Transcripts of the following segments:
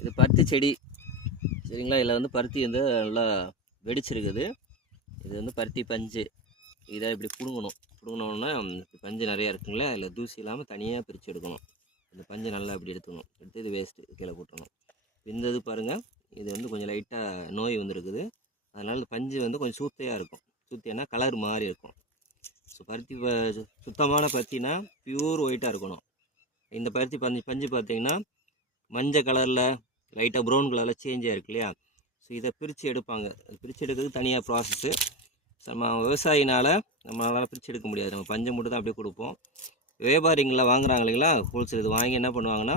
இது பருத்தி செடி சரிங்களா. இதில் வந்து பருத்தி வந்து நல்லா வெடிச்சிருக்குது. இது வந்து பருத்தி பஞ்சு. இதை இப்படி பிடுங்கினோன்னா பஞ்சு நிறையா இருக்குங்களா, அதில் தூசி இல்லாமல் தனியாக பிரித்து எடுக்கணும். இந்த பஞ்சு நல்லா இப்படி எடுத்துக்கணும். எடுத்து இது வேஸ்ட்டு கீழே போட்டணும். இந்த இது பாருங்கள், இது வந்து கொஞ்சம் லைட்டாக நோய் வந்துருக்குது. அதனால் பஞ்சு வந்து கொஞ்சம் சூத்தையாக இருக்கும். சூத்தையானா கலர் மாறி இருக்கும். ஸோ பருத்தி சுத்தமான பருத்தினா பியூர் ஒயிட்டாக இருக்கணும். இந்த பருத்தி பஞ்சு பார்த்திங்கன்னா மஞ்சள் கலரில் லைட்டாக ப்ரௌன் கலரில் சேஞ்ச் ஆகிருக்கு இல்லையா. ஸோ இதை பிரித்து எடுப்பாங்க. பிரித்து எடுக்கிறதுக்கு தனியாக ப்ராசஸ்ஸு. நம்ம விவசாயினால் நம்மளால் பிரித்து எடுக்க முடியாது. நம்ம பஞ்சை மட்டும் தான் அப்படியே கொடுப்போம். வியாபாரிங்களில் வாங்குறாங்க இல்லைங்களா, ஹோல்சேல், இது வாங்கி என்ன பண்ணுவாங்கன்னா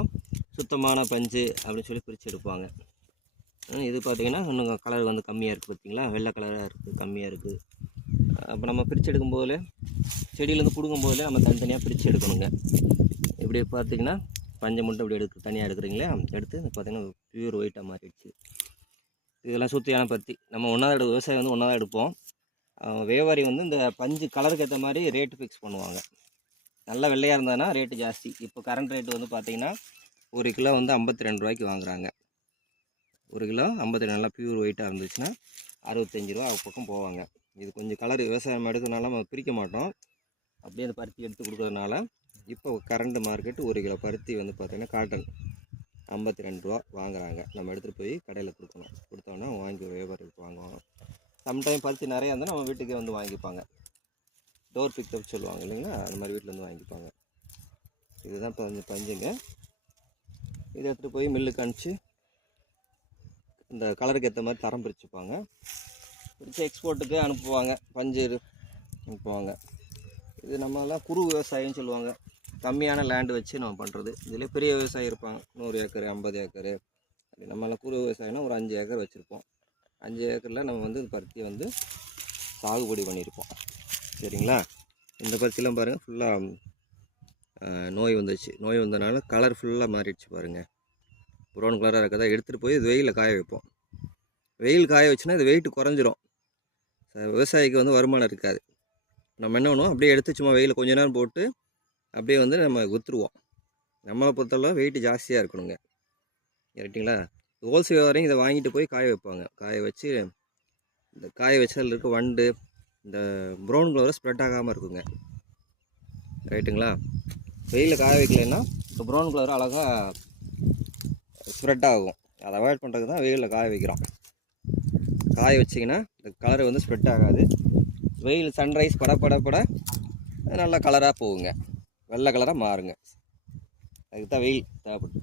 சுத்தமான பஞ்சு அப்படின்னு சொல்லி பிரித்து எடுப்பாங்க. இது பார்த்திங்கன்னா இன்னும் கலர் வந்து கம்மியாக இருக்குது பார்த்திங்களா, வெள்ளை கலராக இருக்குது, கம்மியாக இருக்குது. அப்போ நம்ம பிரித்து எடுக்கும்போது செடியிலேருந்து பிடுங்கும்போது நம்ம தனித்தனியாக பிரித்து எடுக்கணுங்க. இப்படி பார்த்திங்கன்னா பஞ்சை மட்டும் இப்படி தனியாக எடுக்கிறீங்களே, எடுத்து பார்த்திங்கன்னா பியூர் ஒயிட்டாக மாறிடுச்சு. இதெல்லாம் சுத்தியான பருத்தி. நம்ம ஒன்றாவது விவசாயம் வந்து ஒன்றா தான் எடுப்போம். வியாபாரி வந்து இந்த பஞ்சு கலருக்கு ஏற்ற மாதிரி ரேட்டு ஃபிக்ஸ் பண்ணுவாங்க. நல்லா வெள்ளையாக இருந்ததுன்னா ரேட்டு ஜாஸ்தி. இப்போ கரண்ட் ரேட்டு வந்து பார்த்திங்கன்னா 1 கிலோ வந்து 52 ரூபாய்க்கு வாங்குகிறாங்க. 1 கிலோ 52 நல்லா பியூர் ஒயிட்டாக இருந்துச்சுன்னா 65 ரூபா பக்கம் போவாங்க. இது கொஞ்சம் கலர் விவசாயம் எடுக்கிறதுனால நம்ம பிரிக்க மாட்டோம், அப்படியே அந்த பருத்தி எடுத்து கொடுக்குறதுனால. இப்போ கரண்ட் மார்க்கெட்டு 1 கிலோ பருத்தி வந்து பார்த்திங்கன்னா காட்டன் 52 ரூபா வாங்குகிறாங்க. நம்ம எடுத்துகிட்டு போய் கடையில் கொடுக்கணும். கொடுத்தோன்னா வாங்கி வியாபாரிக்கு வாங்குவாங்க. சம்டைம் பருத்தி நிறையா இருந்தால் நம்ம வீட்டுக்கே வந்து வாங்கிப்பாங்க. டோர் பிக்கப் சொல்லுவாங்க இல்லைங்களா, அந்த மாதிரி வீட்டில் வந்து வாங்கிப்பாங்க. இதுதான் பஞ்சுங்க. இதை எடுத்துகிட்டு போய் மில்லுக்கு அனுப்பிச்சி இந்த கலருக்கு ஏற்ற மாதிரி தரம் பிரிச்சுப்பாங்க. பிரித்து எக்ஸ்போர்ட்டுக்கு அனுப்புவாங்க. பஞ்சு அனுப்புவாங்க. இது நம்மளாம் குறு விவசாயம்னு சொல்லுவாங்க. கம்மியான லேண்டு வச்சு நம்ம பண்ணுறது. இதில் பெரிய விவசாயி இருப்பாங்க, 100 ஏக்கர் 50 ஏக்கரு. அப்படி நம்மளாம் குறு விவசாயம்னா ஒரு 5 ஏக்கர் வச்சுருப்போம். 5 ஏக்கரில் நம்ம வந்து பருத்தியை வந்து சாகுபடி பண்ணியிருப்போம். சரிங்களா. இந்த பருத்திலாம் பாருங்கள் ஃபுல்லாக நோய் வந்துச்சு. நோய் வந்ததுனால கலர் ஃபுல்லாக மாறிடுச்சு பாருங்கள். ப்ரௌன் கலராக இருக்கதா எடுத்துகிட்டு போய் இது வெயிலில் காய வைப்போம். வெயில் காய வச்சுன்னா இது வெயிட் குறைஞ்சிரும். விவசாயிக்கு வந்து வருமானம் இருக்காது. நம்ம என்ன பண்ணுவோம், அப்படியே எடுத்து சும்மா வெயிலில் கொஞ்ச நேரம் போட்டு அப்படியே வந்து நம்ம விற்றுருவோம். நம்மளை பொறுத்தளவு வெயிட் ஜாஸ்தியாக இருக்கணுங்க. ரைட்டுங்களா. ஹோல்சேல் வியாபாரம் இதை வாங்கிட்டு போய் காய வைப்பாங்க. காய வச்சு இந்த காய வச்சதில் இருக்க வண்டு இந்த ப்ரௌன் கலரை ஸ்ப்ரெட் ஆகாமல் இருக்குங்க. ரைட்டுங்களா. வெயிலில் காய வைக்கலைன்னா இந்த ப்ரௌன் கலர் அழகாக ஸ்ப்ரெட் ஆகும். அதை அவாய்ட் பண்ணுறதுக்கு தான் வெயிலில் காய வைக்கிறோம். காய வச்சிங்கன்னா இந்த கலர் வந்து ஸ்ப்ரெட் ஆகாது. வெயில் சன்ரைஸ் பட நல்லா கலராக போகுங்க, வெள்ளை கலராக மாறுங்க. அதுக்கு தான் வெயில் தேவைப்படுது.